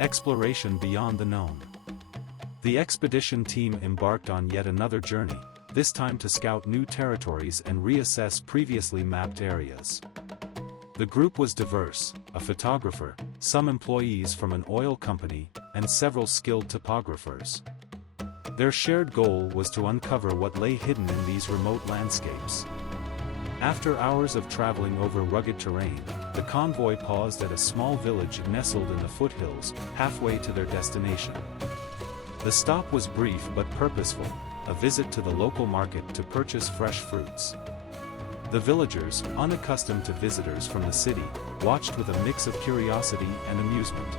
Exploration beyond the known. The expedition team embarked on yet another journey, this time to scout new territories and reassess previously mapped areas. The group was diverse: a photographer, some employees from an oil company, and several skilled topographers. Their shared goal was to uncover what lay hidden in these remote landscapes. After hours of traveling over rugged terrain, the convoy paused at a small village nestled in the foothills, halfway to their destination. The stop was brief but purposeful, a visit to the local market to purchase fresh fruits. The villagers, unaccustomed to visitors from the city, watched with a mix of curiosity and amusement.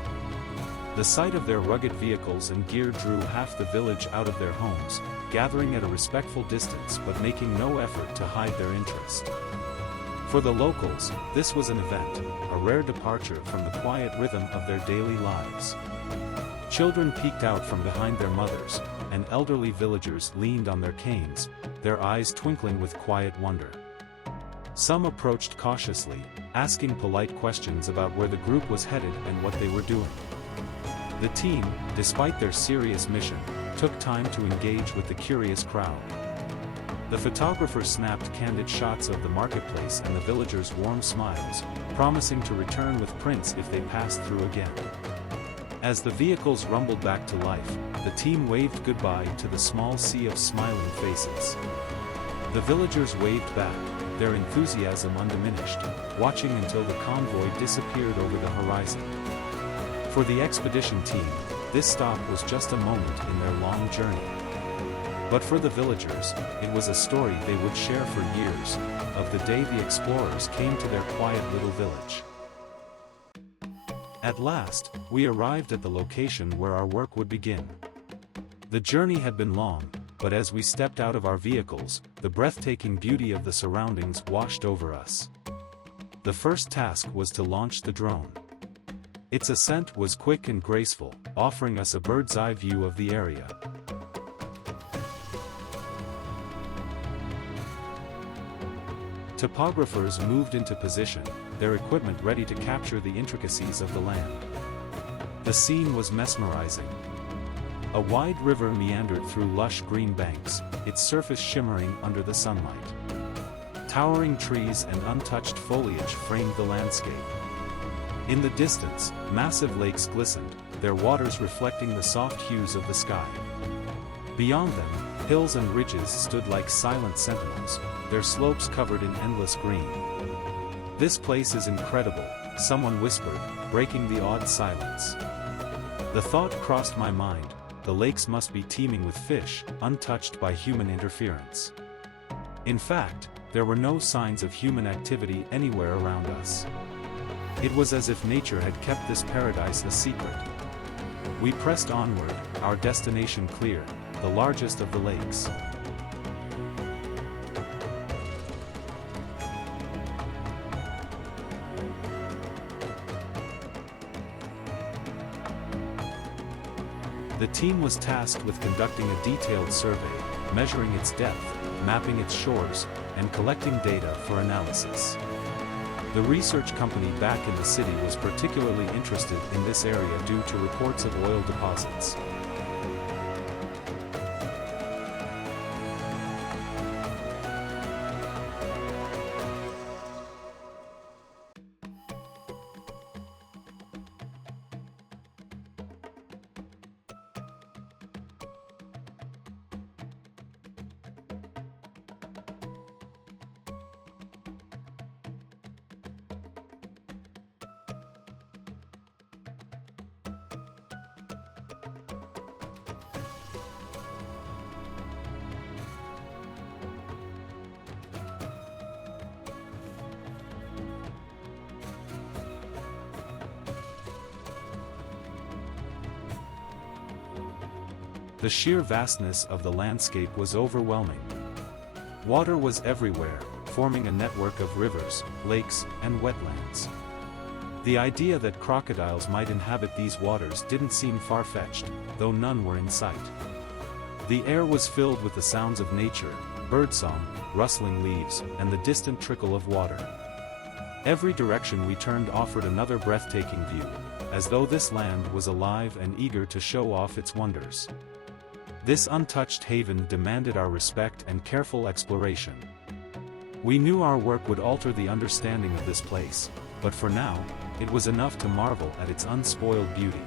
The sight of their rugged vehicles and gear drew half the village out of their homes, gathering at a respectful distance but making no effort to hide their interest. For the locals, this was an event, a rare departure from the quiet rhythm of their daily lives. Children peeked out from behind their mothers, and elderly villagers leaned on their canes, their eyes twinkling with quiet wonder. Some approached cautiously, asking polite questions about where the group was headed and what they were doing. The team, despite their serious mission, took time to engage with the curious crowd. The photographer snapped candid shots of the marketplace and the villagers' warm smiles, promising to return with prints if they passed through again. As the vehicles rumbled back to life, the team waved goodbye to the small sea of smiling faces. The villagers waved back, their enthusiasm undiminished, watching until the convoy disappeared over the horizon. For the expedition team, this stop was just a moment in their long journey. But for the villagers, it was a story they would share for years, of the day the explorers came to their quiet little village. At last, we arrived at the location where our work would begin. The journey had been long, but as we stepped out of our vehicles, the breathtaking beauty of the surroundings washed over us. The first task was to launch the drone. Its ascent was quick and graceful, offering us a bird's-eye view of the area. Topographers moved into position, their equipment ready to capture the intricacies of the land. The scene was mesmerizing. A wide river meandered through lush green banks, its surface shimmering under the sunlight. Towering trees and untouched foliage framed the landscape. In the distance, massive lakes glistened, their waters reflecting the soft hues of the sky. Beyond them, hills and ridges stood like silent sentinels, their slopes covered in endless green. "This place is incredible," someone whispered, breaking the awed silence. The thought crossed my mind, the lakes must be teeming with fish, untouched by human interference. In fact, there were no signs of human activity anywhere around us. It was as if nature had kept this paradise a secret. We pressed onward, our destination clear, the largest of the lakes. The team was tasked with conducting a detailed survey, measuring its depth, mapping its shores, and collecting data for analysis. The research company back in the city was particularly interested in this area due to reports of oil deposits. The sheer vastness of the landscape was overwhelming. Water was everywhere, forming a network of rivers, lakes, and wetlands. The idea that crocodiles might inhabit these waters didn't seem far-fetched, though none were in sight. The air was filled with the sounds of nature, birdsong, rustling leaves, and the distant trickle of water. Every direction we turned offered another breathtaking view, as though this land was alive and eager to show off its wonders. This untouched haven demanded our respect and careful exploration. We knew our work would alter the understanding of this place, but for now, it was enough to marvel at its unspoiled beauty.